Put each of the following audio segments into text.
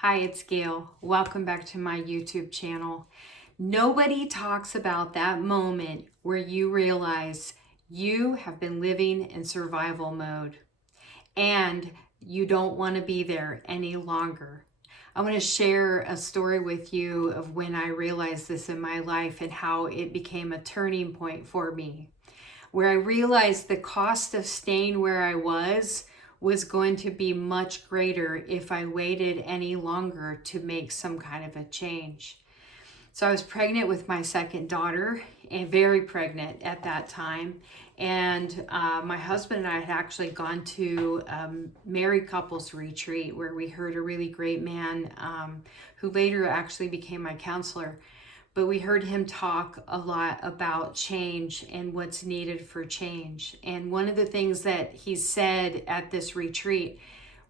Hi, it's Gail. Welcome back to my YouTube channel. Nobody talks about that moment where you realize you have been living in survival mode and you don't want to be there any longer. I want to share a story with you of when I realized this in my life and how it became a turning point for me, where I realized the cost of staying where I was going to be much greater if I waited any longer to make some kind of a change. So I was pregnant with my second daughter, and very pregnant at that time. And my husband and I had actually gone to married couples retreat where we heard a really great man who later actually became my counselor. But we heard him talk a lot about change and what's needed for change. And one of the things that he said at this retreat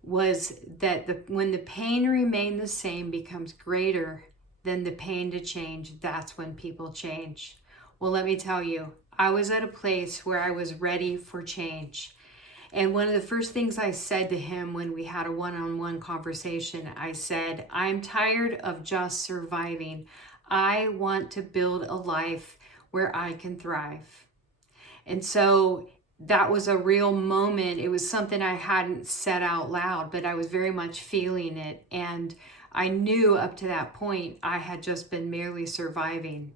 was that when the pain remains the same becomes greater than the pain to change, that's when people change. Well, let me tell you, I was at a place where I was ready for change. And one of the first things I said to him when we had a one-on-one conversation, I said, I'm tired of just surviving. I want to build a life where I can thrive. And so that was a real moment. It was something I hadn't said out loud, but I was very much feeling it. And I knew up to that point, I had just been merely surviving.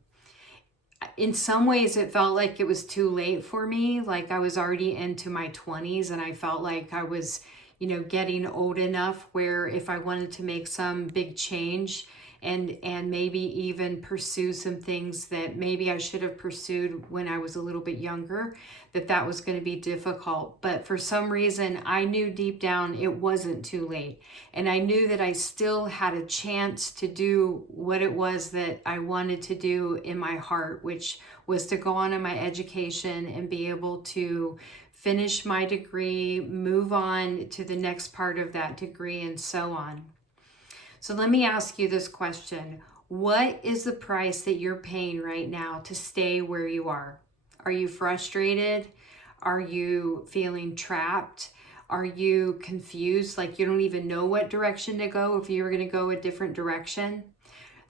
In some ways, it felt like it was too late for me. Like I was already into my 20s and I felt like I was, getting old enough where if I wanted to make some big change, and maybe even pursue some things that maybe I should have pursued when I was a little bit younger, that was going to be difficult. But for some reason, I knew deep down it wasn't too late. And I knew that I still had a chance to do what it was that I wanted to do in my heart, which was to go on in my education and be able to finish my degree, move on to the next part of that degree, and so on. So let me ask you this question. What is the price that you're paying right now to stay where you are? Are you frustrated? Are you feeling trapped? Are you confused? Like you don't even know what direction to go if you were going to go a different direction?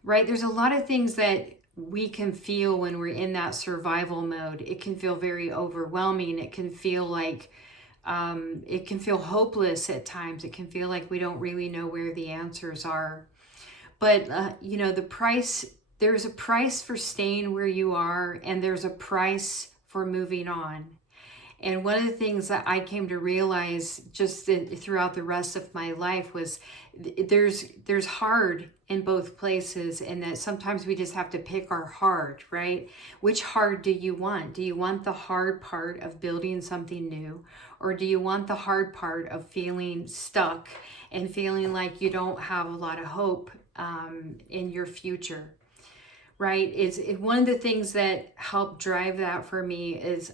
Right? There's a lot of things that we can feel when we're in that survival mode. It can feel very overwhelming. It can feel like it can feel hopeless at times. It can feel like we don't really know where the answers are. But, the price, there's a price for staying where you are, and there's a price for moving on. And one of the things that I came to realize just throughout the rest of my life was there's hard in both places, and that sometimes we just have to pick our hard, right? Which hard do you want? Do you want the hard part of building something new? Or do you want the hard part of feeling stuck and feeling like you don't have a lot of hope in your future? Right? It's one of the things that helped drive that for me is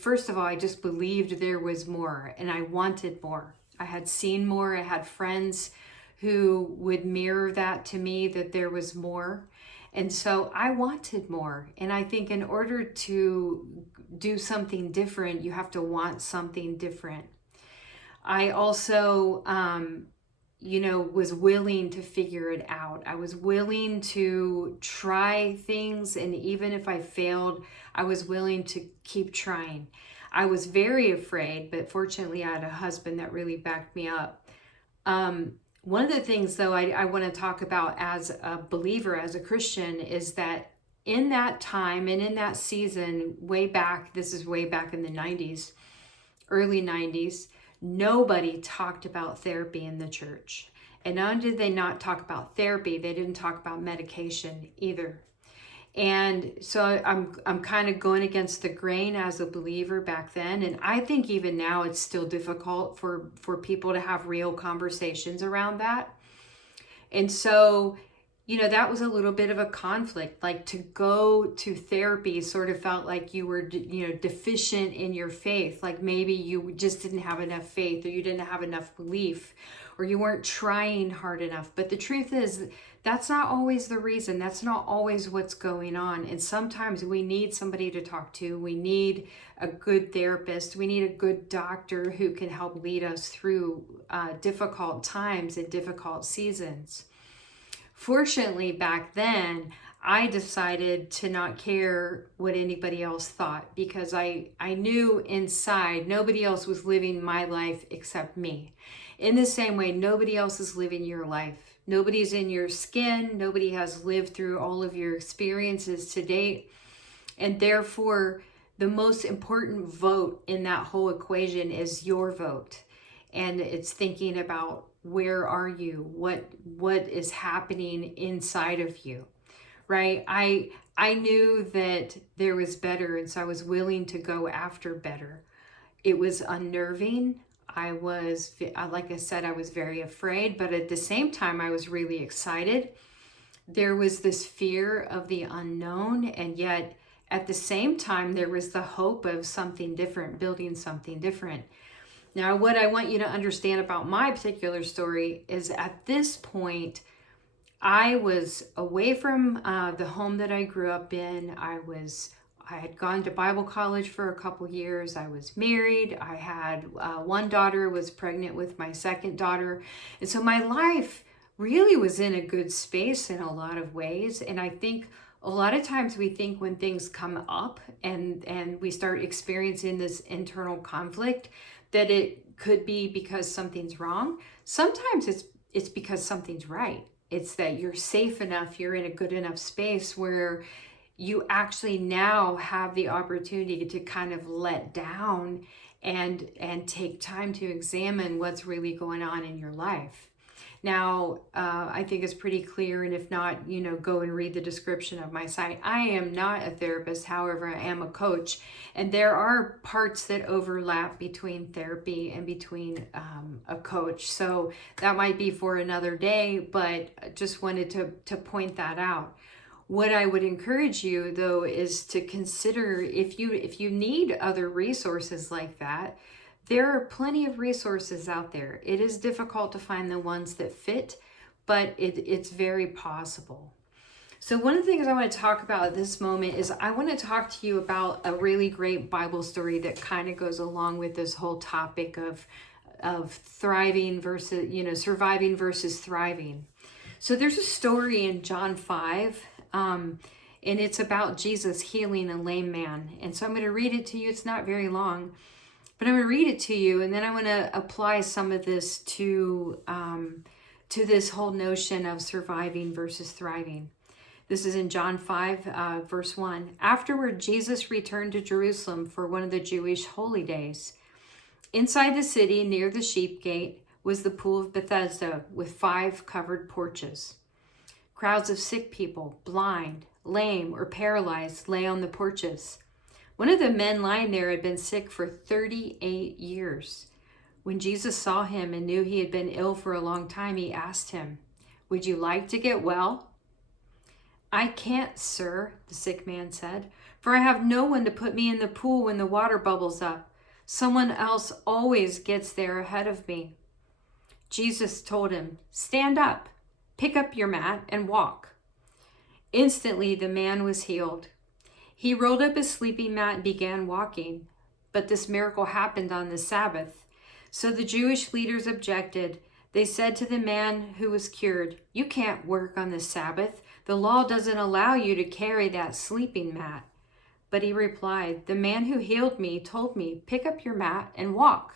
first of all, I just believed there was more and I wanted more. I had seen more. I had friends who would mirror that to me, that there was more. And so I wanted more. And I think in order to do something different, you have to want something different. I also, was willing to figure it out. I was willing to try things. And even if I failed, I was willing to keep trying. I was very afraid, but fortunately I had a husband that really backed me up. One of the things though I want to talk about as a believer, as a Christian, is that in that time and in that season, this is way back in the 90s, early 90s, nobody talked about therapy in the church. And not only did they not talk about therapy, they didn't talk about medication either. And so I'm kind of going against the grain as a believer back then. And I think even now it's still difficult for people to have real conversations around that. And so, that was a little bit of a conflict. Like to go to therapy sort of felt like you were, deficient in your faith. Like maybe you just didn't have enough faith or you didn't have enough belief. or you weren't trying hard enough. But the truth is, that's not always the reason. That's not always what's going on. And sometimes we need somebody to talk to. We need a good therapist. We need a good doctor who can help lead us through difficult times and difficult seasons. Fortunately, back then, I decided to not care what anybody else thought, because I knew inside nobody else was living my life except me. In the same way, nobody else is living your life. Nobody's in your skin. Nobody has lived through all of your experiences to date. And therefore, the most important vote in that whole equation is your vote. And it's thinking about, where are you? What is happening inside of you? Right? I knew that there was better, and so I was willing to go after better. It was unnerving. I was, like I said, I was very afraid, but at the same time, I was really excited. There was this fear of the unknown, and yet at the same time, there was the hope of something different, building something different. Now, what I want you to understand about my particular story is, at this point, I was away from the home that I grew up in. I had gone to Bible college for a couple years. I was married. I had one daughter, was pregnant with my second daughter. And so my life really was in a good space in a lot of ways. And I think a lot of times we think when things come up and we start experiencing this internal conflict, that it could be because something's wrong. Sometimes it's because something's right. It's that you're safe enough, you're in a good enough space where you actually now have the opportunity to kind of let down and take time to examine what's really going on in your life. Now, I think it's pretty clear, and if not, go and read the description of my site. I am not a therapist, however, I am a coach, and there are parts that overlap between therapy and between a coach. So that might be for another day, but I just wanted to point that out. What I would encourage you, though, is to consider, if you need other resources like that, there are plenty of resources out there. It is difficult to find the ones that fit, but it's very possible. So one of the things I want to talk about at this moment is I want to talk to you about a really great Bible story that kind of goes along with this whole topic of thriving versus, surviving versus thriving. So there's a story in John 5, and it's about Jesus healing a lame man. And so I'm going to read it to you. It's not very long, but I'm going to read it to you, and then I want to apply some of this to this whole notion of surviving versus thriving. This is in John 5, verse 1. Afterward, Jesus returned to Jerusalem for one of the Jewish holy days. Inside the city, near the sheep gate, was the pool of Bethesda with 5 covered porches. Crowds of sick people, blind, lame, or paralyzed, lay on the porches. One of the men lying there had been sick for 38 years. When Jesus saw him and knew he had been ill for a long time, he asked him, "Would you like to get well?" "I can't, sir," the sick man said, "for I have no one to put me in the pool when the water bubbles up. Someone else always gets there ahead of me." Jesus told him, "Stand up, pick up your mat, and walk." Instantly, the man was healed. He rolled up his sleeping mat and began walking. But this miracle happened on the Sabbath. So the Jewish leaders objected. They said to the man who was cured, "You can't work on the Sabbath. The law doesn't allow you to carry that sleeping mat." But he replied, "The man who healed me told me, 'Pick up your mat and walk.'"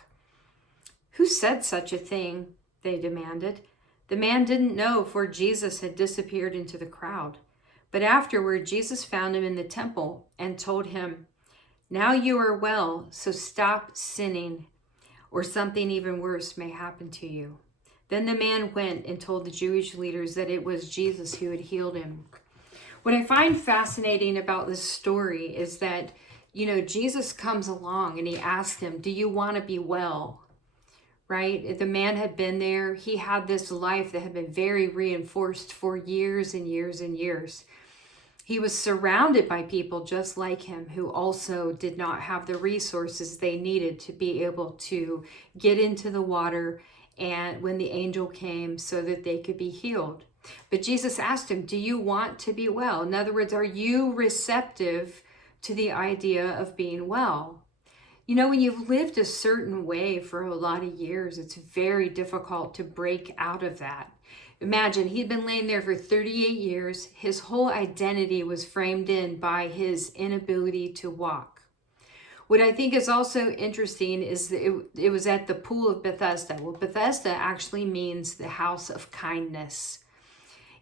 "Who said such a thing?" they demanded. The man didn't know, for Jesus had disappeared into the crowd. But afterward, Jesus found him in the temple and told him, "Now you are well, so stop sinning, or something even worse may happen to you." Then the man went and told the Jewish leaders that it was Jesus who had healed him. What I find fascinating about this story is that, Jesus comes along and he asked him, "Do you want to be well?" Right? The man had been there. He had this life that had been very reinforced for years and years and years. He was surrounded by people just like him who also did not have the resources they needed to be able to get into the water and when the angel came so that they could be healed. But Jesus asked him, do you want to be well? In other words, are you receptive to the idea of being well? You know, when you've lived a certain way for a lot of years, it's very difficult to break out of that. Imagine he'd been laying there for 38 years. His whole identity was framed in by his inability to walk. What I think is also interesting is that it was at the pool of Bethesda. Well, Bethesda actually means the house of kindness.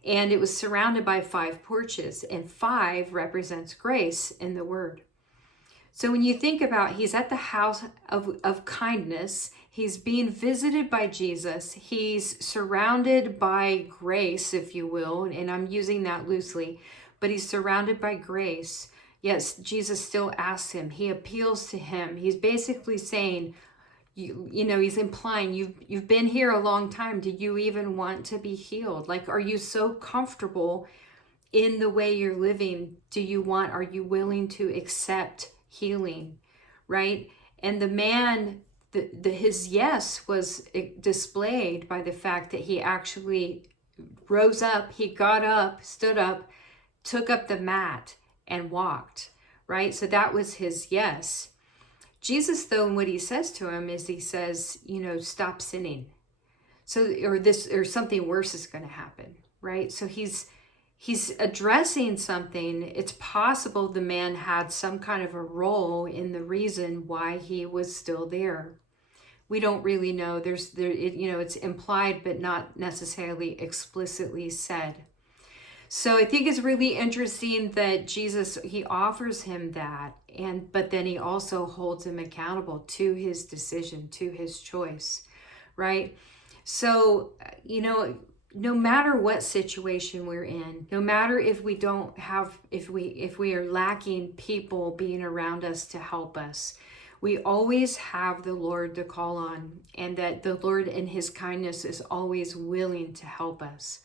And it was surrounded by 5 porches, and 5 represents grace in the word. So when you think about, he's at the house of kindness, he's being visited by Jesus, he's surrounded by grace, if you will, and I'm using that loosely, but he's surrounded by grace. Yes, Jesus still asks him, he appeals to him. He's basically saying, you know, he's implying you've been here a long time. Do you even want to be healed? Like, are you so comfortable in the way you're living? Are you willing to accept healing, right? And the man, his yes was displayed by the fact that he actually rose up, he got up, stood up, took up the mat and walked, right? So that was his yes. Jesus, though, and what he says to him is he says, you know, stop sinning. So, or something worse is going to happen, right? So he's addressing something. It's possible the man had some kind of a role in the reason why he was still there. We don't really know. It's implied, but not necessarily explicitly said. So I think it's really interesting that Jesus, he offers him that, but then he also holds him accountable to his decision, to his choice, right? So, you know, no matter what situation we're in, no matter if we are lacking people being around us to help us, we always have the Lord to call on, and that the Lord in his kindness is always willing to help us.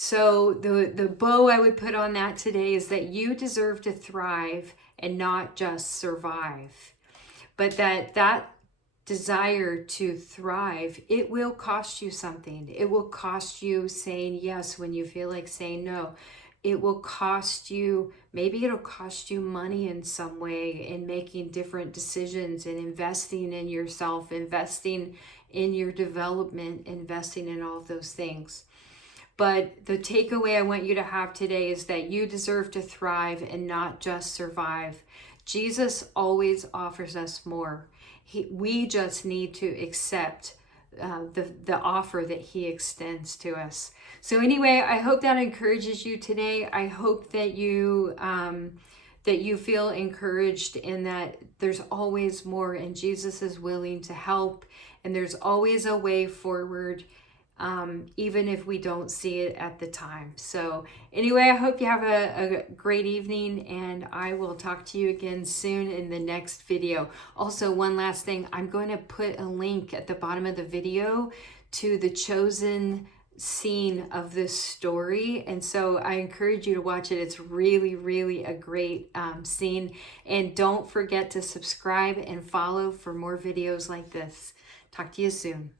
So the bow I would put on that today is that you deserve to thrive and not just survive. But that desire to thrive, it will cost you something. It will cost you saying yes when you feel like saying no. It will cost you, maybe it'll cost you money in some way, in making different decisions and investing in yourself, investing in your development, investing in all of those things. But the takeaway I want you to have today is that you deserve to thrive and not just survive. Jesus always offers us more. We just need to accept the offer that he extends to us. So anyway, I hope that encourages you today. I hope that you feel encouraged in that there's always more, and Jesus is willing to help, and there's always a way forward. Even if we don't see it at the time. So anyway, I hope you have a great evening, and I will talk to you again soon in the next video. Also, one last thing, I'm going to put a link at the bottom of the video to the chosen scene of this story, and so I encourage you to watch it. It's really, really a great scene, and don't forget to subscribe and follow for more videos like this. Talk to you soon.